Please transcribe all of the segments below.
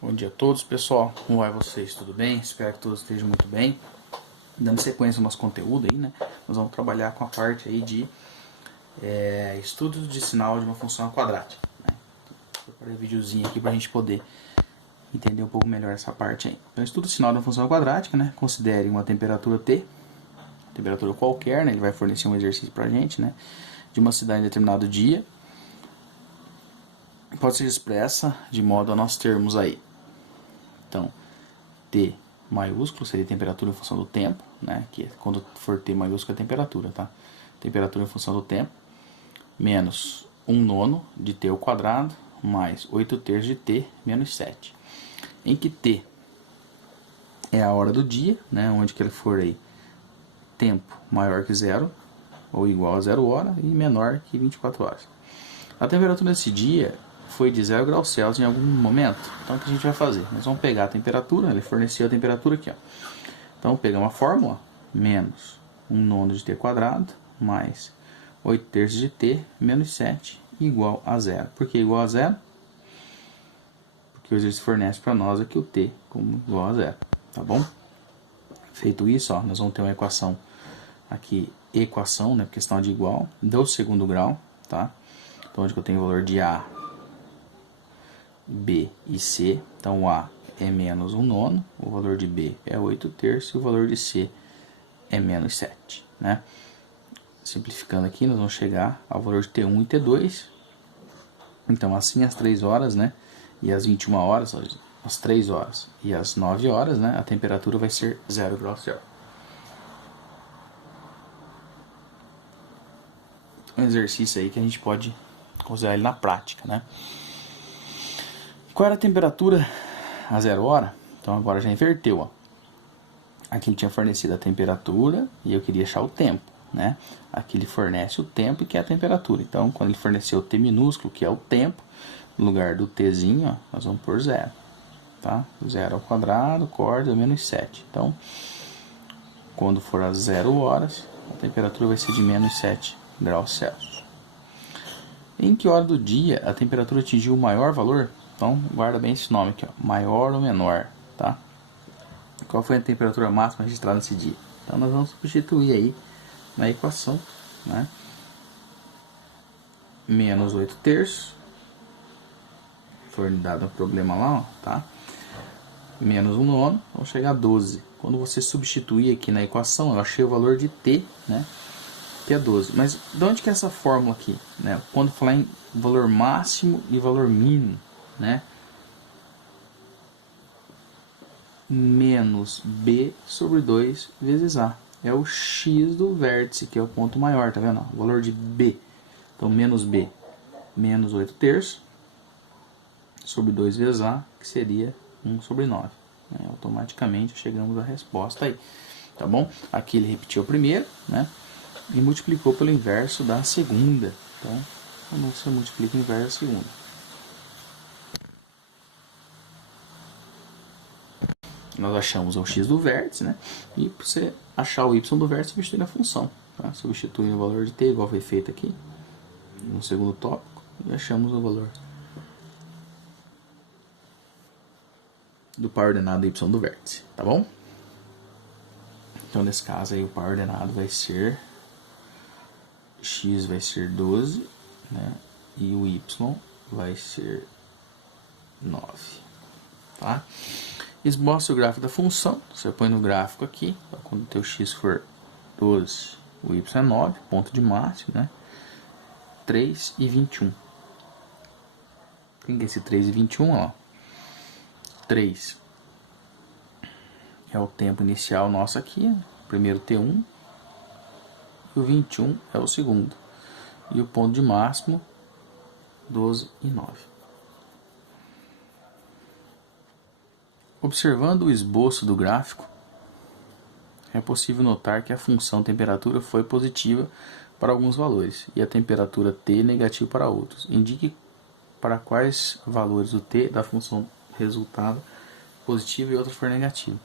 Bom dia a todos, pessoal. Como vai vocês? Tudo bem? Espero que todos estejam muito bem. Dando sequência ao nosso conteúdo aí, né? Nós vamos trabalhar com a parte aí de estudos de sinal de uma função quadrática. Né? Preparei um videozinho aqui para a gente poder entender um pouco melhor essa parte aí. Então, estudo de sinal de uma função quadrática, né? Considere uma temperatura T, temperatura qualquer, né? Ele vai fornecer um exercício para a gente, né? De uma cidade em determinado dia. Pode ser expressa de modo a nós termos aí. Então, T maiúsculo seria temperatura em função do tempo, né? Que quando for T maiúsculo é temperatura, tá? Temperatura em função do tempo, menos 1/9 de T ao quadrado, mais 8/3 de T, menos 7. Em que T é a hora do dia, né? Onde que ele for aí, tempo maior que zero, ou igual a 0 hora, e menor que 24 horas. A temperatura desse dia foi de 0 graus Celsius em algum momento. Então o que a gente vai fazer? Nós vamos pegar a temperatura, ele forneceu a temperatura aqui, ó. Então vamos pegar uma fórmula, menos 1/9 de T quadrado, mais 8/3 de T, menos 7, igual a 0. Por que igual a 0? Porque o exercício fornece para nós aqui o T como igual a 0, tá bom? Feito isso, ó, nós vamos ter uma equação aqui, equação, né, questão de igual, do segundo grau, tá? Então onde que eu tenho o valor de A, B e C, então o A é menos 1/9, o valor de B é 8/3 e o valor de C é menos 7, né? Simplificando aqui, nós vamos chegar ao valor de T1 e T2. Então, assim, às 3 horas, né? E às 21 horas, às 3 horas e às 9 horas, né? A temperatura vai ser 0 graus Celsius. Um exercício aí que a gente pode usar ele na prática, né? Qual era a temperatura a 0 hora? Então, agora já inverteu, ó. Aqui ele tinha fornecido a temperatura e eu queria achar o tempo, né? Aqui ele fornece o tempo, que é a temperatura. Então, quando ele forneceu o T minúsculo, que é o tempo, no lugar do Tzinho, ó, nós vamos pôr 0, tá? 0 ao quadrado, corda, menos 7. Então, quando for às 0 horas, a temperatura vai ser de menos 7 graus Celsius. Em que hora do dia a temperatura atingiu o maior valor? Então, guarda bem esse nome aqui, ó, maior ou menor, tá? Qual foi a temperatura máxima registrada nesse dia? Então nós vamos substituir aí na equação, né? Menos 8/3, foi dado um problema lá, ó, tá? Menos 1/9, vamos chegar a 12. Quando você substituir aqui na equação, eu achei o valor de T, né? Que é 12. Mas de onde que é essa fórmula aqui, né? Quando falar em valor máximo e valor mínimo, né? Menos B sobre 2 vezes A. É o x do vértice, que é o ponto maior, tá vendo? O valor de B. Então, menos B, menos 8/3, sobre 2 vezes A, que seria 1 sobre 9. Automaticamente chegamos à resposta aí, tá bom? Aqui ele repetiu a primeira, né? E multiplicou pelo inverso da segunda. Então, quando você multiplica o inverso da segunda, nós achamos o x do vértice, né? E para você achar o y do vértice, substitui na função, tá? Substitui o valor de t, igual foi feito aqui no segundo tópico, e achamos o valor do par ordenado y do vértice, tá bom? Então, nesse caso aí, o par ordenado vai ser x vai ser 12, né? E o y vai ser 9, tá? Esboça o gráfico da função, você põe no gráfico aqui, quando o teu x for 12, o y é 9, ponto de máximo, né? 3 e 21. Quem que é esse 3 e 21? Ó. 3 é o tempo inicial nosso aqui, o primeiro T1, e o 21 é o segundo. E o ponto de máximo, 12 e 9. Observando o esboço do gráfico, é possível notar que a função temperatura foi positiva para alguns valores e a temperatura T negativa para outros. Indique para quais valores o T da função resultado positivo e outro for negativo.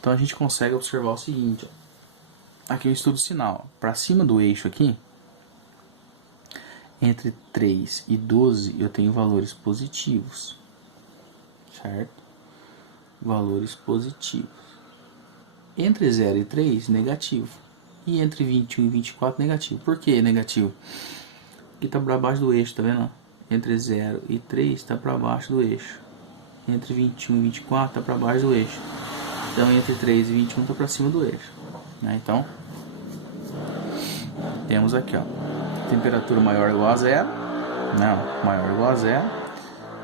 Então a gente consegue observar o seguinte, ó. Aqui é um estudo sinal. Para cima do eixo aqui, entre 3 e 12 eu tenho valores positivos, certo? Valores positivos. Entre 0 e 3, negativo. E entre 21 e 24, negativo. Por que negativo? Aqui está para baixo do eixo, tá vendo? Entre 0 e 3 está para baixo do eixo. Entre 21 e 24 está para baixo do eixo. Então entre 3 e 21 está para cima do eixo, né? Então temos aqui, ó, temperatura maior ou igual a 0, não, maior ou igual a 0,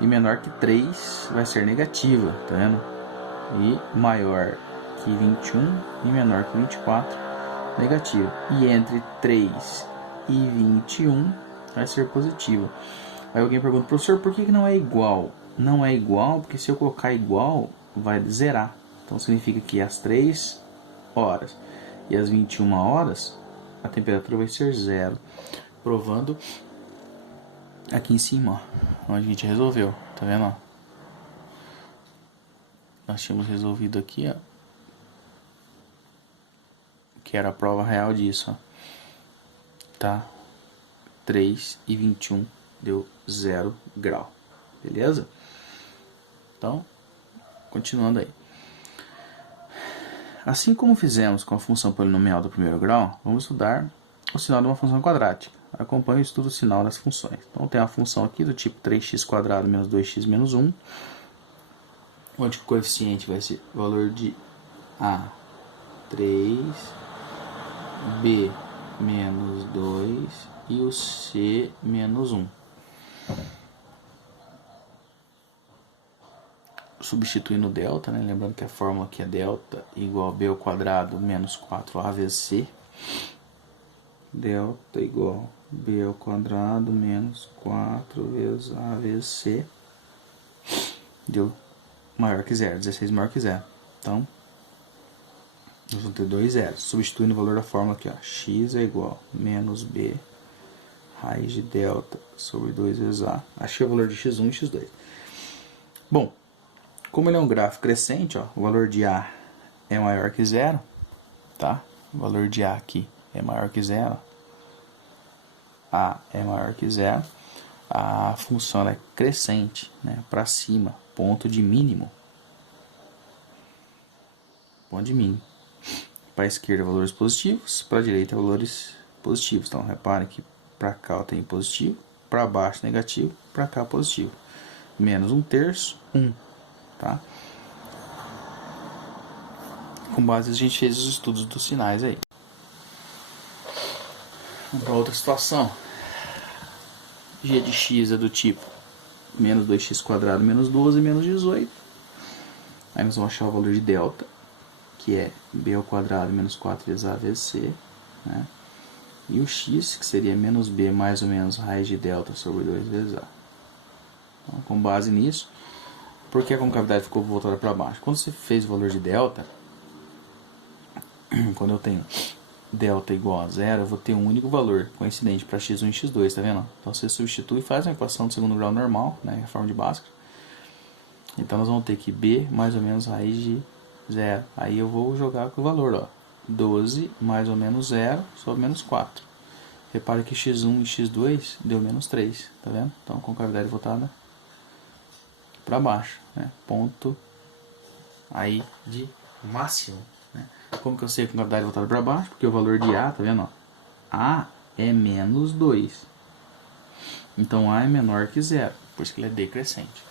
e menor que 3 vai ser negativa, tá vendo? E maior que 21 e menor que 24, negativa. E entre 3 e 21 vai ser positivo. Aí alguém pergunta, professor, por que não é igual? Não é igual porque se eu colocar igual, vai zerar. Então significa que às 3 horas e às 21 horas, a temperatura vai ser 0. Provando aqui em cima, ó, onde a gente resolveu, tá vendo? Ó? Nós tínhamos resolvido aqui, ó, que era a prova real disso, ó. Tá? 3 e 21 deu 0 grau, beleza? Então, continuando aí. Assim como fizemos com a função polinomial do primeiro grau, vamos estudar o sinal de uma função quadrática. Acompanhe o estudo do sinal das funções. Então, tem a função aqui do tipo 3x² menos 2x menos 1, onde o coeficiente vai ser o valor de A, 3, B, menos 2 e o C, menos 1. Substituindo o delta, né? Lembrando que a fórmula aqui é delta igual a b ao quadrado menos 4a vezes c. Delta igual a b ao quadrado menos 4 vezes a vezes c. Deu maior que 0, 16 maior que 0. Então, nós vamos ter 2 zeros. Substituindo o valor da fórmula aqui, ó, x é igual a menos b raiz de delta sobre 2 vezes a. Achei o valor de x1 e x2. Bom, como ele é um gráfico crescente, ó, o valor de A é maior que 0, tá? O valor de A aqui é maior que 0. A é maior que 0. A função é crescente, né? Para cima, ponto de mínimo. Ponto de mínimo. Para a esquerda, valores positivos. Para a direita, valores positivos. Então, repare que para cá eu tenho positivo. Para baixo, negativo. Para cá, positivo. Menos 1/3, 1. Tá? Com base a gente fez os estudos dos sinais aí. Vamos para outra situação. G de x é do tipo menos 2x² menos 12 menos 18. Aí nós vamos achar o valor de delta, que é b ao quadrado menos 4 vezes a vezes c, né? E o x, que seria menos b mais ou menos raiz de delta sobre 2 vezes a. Então, com base nisso, por que a concavidade ficou voltada para baixo? Quando você fez o valor de delta, quando eu tenho delta igual a 0, eu vou ter um único valor coincidente para x1 e x2, tá vendo? Então você substitui e faz uma equação de segundo grau normal, né, a forma de Bhaskara. Então nós vamos ter que b mais ou menos raiz de 0. Aí eu vou jogar com o valor, ó, 12 mais ou menos 0 sobre menos 4. Repare que x1 e x2 deu menos 3, tá vendo? Então concavidade voltada para baixo, né? Ponto aí de máximo, né? Como que eu sei que a concavidade voltada para baixo? Porque o valor de A, tá vendo? Ó? A é menos 2. Então A é menor que 0, por isso que ele é decrescente.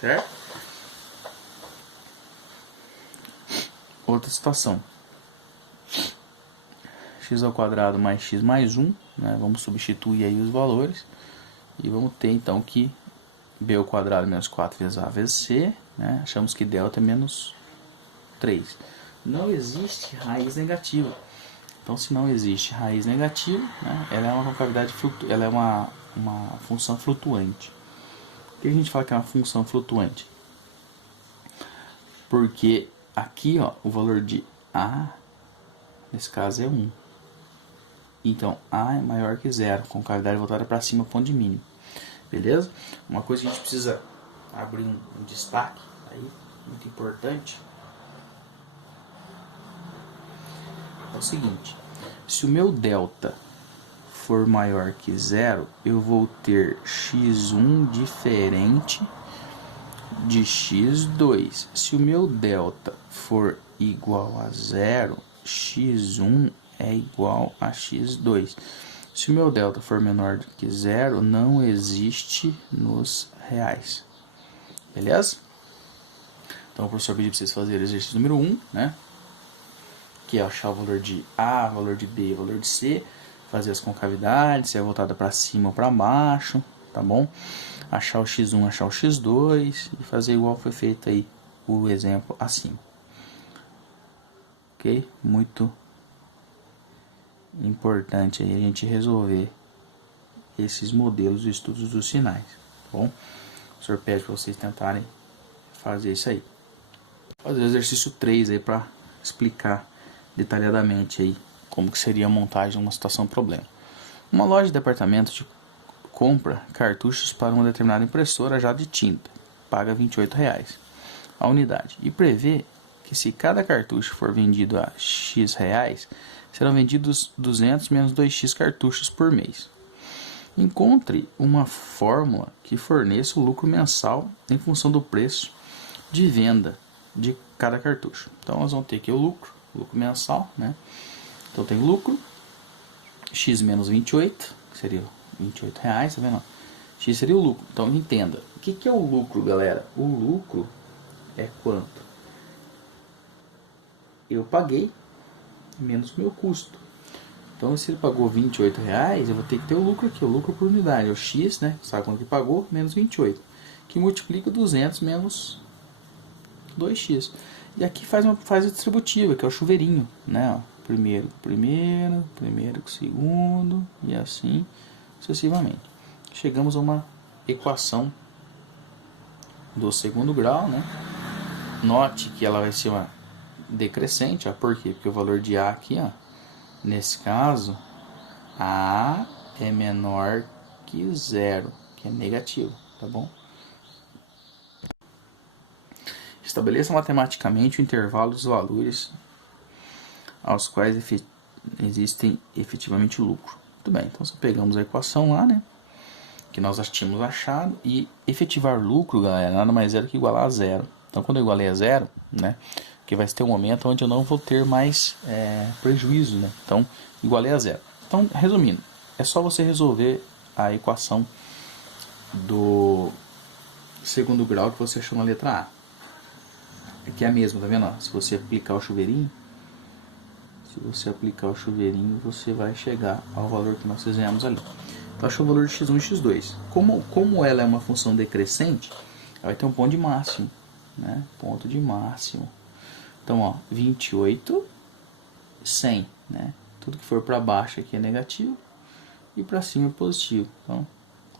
Certo? Outra situação. X ao quadrado mais x mais 1, né? Vamos substituir aí os valores e vamos ter então que b ao quadrado menos 4 vezes a vezes c, né? Achamos que delta é menos 3. Não existe raiz negativa. Então, se não existe raiz negativa, né, ela é uma concavidade ela é uma função flutuante. Por que a gente fala que é uma função flutuante? Porque aqui, ó, o valor de A, nesse caso, é 1. Então, A é maior que 0, concavidade voltada para cima, ponto de mínimo. Beleza? Uma coisa que a gente precisa abrir um destaque aí, muito importante, é o seguinte: se o meu delta for maior que 0, eu vou ter x1 diferente de x2. Se o meu delta for igual a 0, x1 é igual a x2. Se o meu delta for menor do que 0, não existe nos reais. Beleza? Então o professor pediu para vocês fazerem o exercício número 1, né? Que é achar o valor de A, valor de B, valor de C, fazer as concavidades, se é voltada para cima ou para baixo, tá bom? Achar o x1, achar o x2 e fazer igual foi feito aí o exemplo acima. Ok? Muito importante aí a gente resolver esses modelos de estudos dos sinais, tá bom? O senhor pede para vocês tentarem fazer isso aí. Fazer o exercício 3 aí para explicar detalhadamente aí como que seria a montagem de uma situação problema. Uma loja de departamento compra cartuchos para uma determinada impressora já de tinta, paga R$ 28,00 a unidade e prevê que se cada cartucho for vendido a X reais, serão vendidos 200 menos 2x cartuchos por mês. Encontre uma fórmula que forneça o lucro mensal em função do preço de venda de cada cartucho. Então nós vamos ter aqui o lucro mensal, né? Então tem lucro, x menos 28, que seria R$28,00, tá vendo? X seria o lucro. Então entenda, o que é o lucro, galera? O lucro é quanto eu paguei menos o meu custo. Então se ele pagou R$28,00, eu vou ter que ter o lucro aqui, o lucro por unidade, é o x, né? Sabe quanto que pagou? Menos 28, que multiplica 200 menos 2x. E aqui faz a distributiva, que é o chuveirinho, né? Ó, primeiro com segundo, e assim sucessivamente. Chegamos a uma equação do segundo grau, né? Note que ela vai ser uma decrescente, ó. Por quê? Porque o valor de A aqui, ó, nesse caso, A é menor que 0, que é negativo, tá bom? Estabeleça matematicamente o intervalo dos valores aos quais existem efetivamente lucro. Muito bem, então pegamos a equação lá, né? Que nós tínhamos achado. E efetivar lucro, galera, nada mais é do que igualar a 0. Então quando eu igualei a 0, né? Que vai ter um momento onde eu não vou ter mais prejuízo, né? Então igualei a 0. Então, resumindo, é só você resolver a equação do segundo grau que você achou na letra A. Aqui é a mesma, tá vendo? Se você aplicar o chuveirinho, você vai chegar ao valor que nós fizemos ali. Então achou o valor de x1 e x2. Como ela é uma função decrescente, ela vai ter um ponto de máximo, né? Ponto de máximo. Então, ó, 28, 100, né? Tudo que for para baixo aqui é negativo e para cima é positivo. Então,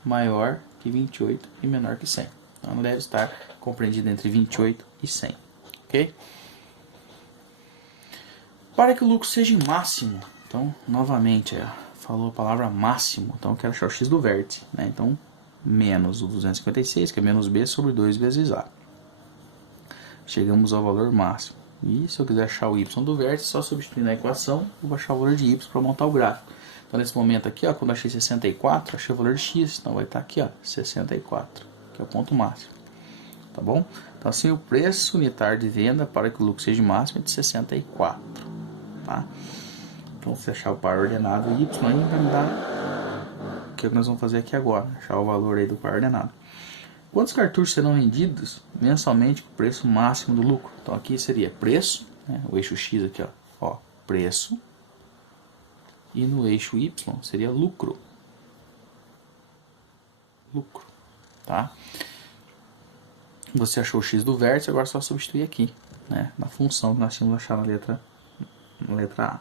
maior que 28 e menor que 100. Então, ela deve estar compreendida entre 28 e 100. Ok? Para que o lucro seja máximo, então, novamente, falou a palavra máximo, então eu quero achar o x do vértice, né? Então, menos o 256, que é menos b sobre 2 vezes a. Chegamos ao valor máximo. E se eu quiser achar o y do vértice, só substituir na equação, eu vou achar o valor de y para montar o gráfico. Então, nesse momento aqui, ó, quando eu achei 64, achei o valor de x, então vai estar aqui, ó, 64, que é o ponto máximo. Tá bom? Então, assim, o preço unitário de venda para que o lucro seja máximo é de 64. Tá? Então, se achar o par ordenado y, aí vai me dar o que nós vamos fazer aqui agora, achar o valor aí do par ordenado. Quantos cartuchos serão vendidos mensalmente com o preço máximo do lucro? Então, aqui seria preço, né? O eixo x aqui, ó, preço, e no eixo y seria lucro. Lucro, tá? Você achou o x do vértice, agora é só substituir aqui, né? Na função que nós tínhamos achado na letra A.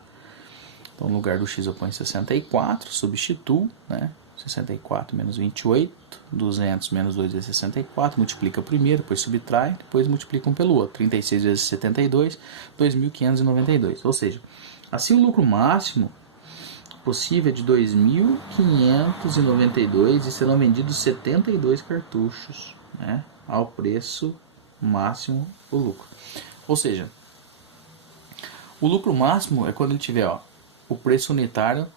Então, no lugar do x eu ponho 64, substituo, né? 64 menos 28, 200 menos 2 vezes 64, multiplica primeiro, depois subtrai, depois multiplica um pelo outro. 36 vezes 72, 2.592. Ou seja, assim o lucro máximo possível é de 2.592 e serão vendidos 72 cartuchos, né? Ao preço máximo do lucro. Ou seja, o lucro máximo é quando ele tiver, ó, o preço unitário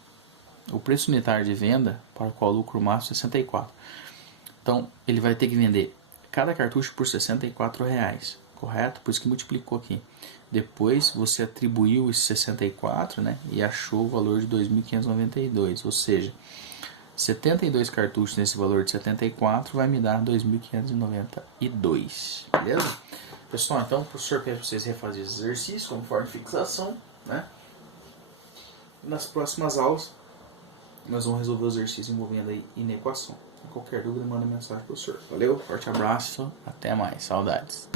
de venda para o qual o lucro máximo é 64. Então, ele vai ter que vender cada cartucho por R$64, correto? Por isso que multiplicou aqui. Depois você atribuiu esse 64, né, e achou o valor de 2.592, ou seja, 72 cartuchos nesse valor de 74 vai me dar 2.592, beleza? Pessoal, então o professor pede para vocês refazerem esse exercício conforme fixação, né? Nas próximas aulas nós vamos resolver o exercício envolvendo aí inequação. Qualquer dúvida, manda mensagem pro professor. Valeu, forte abraço, até mais, saudades.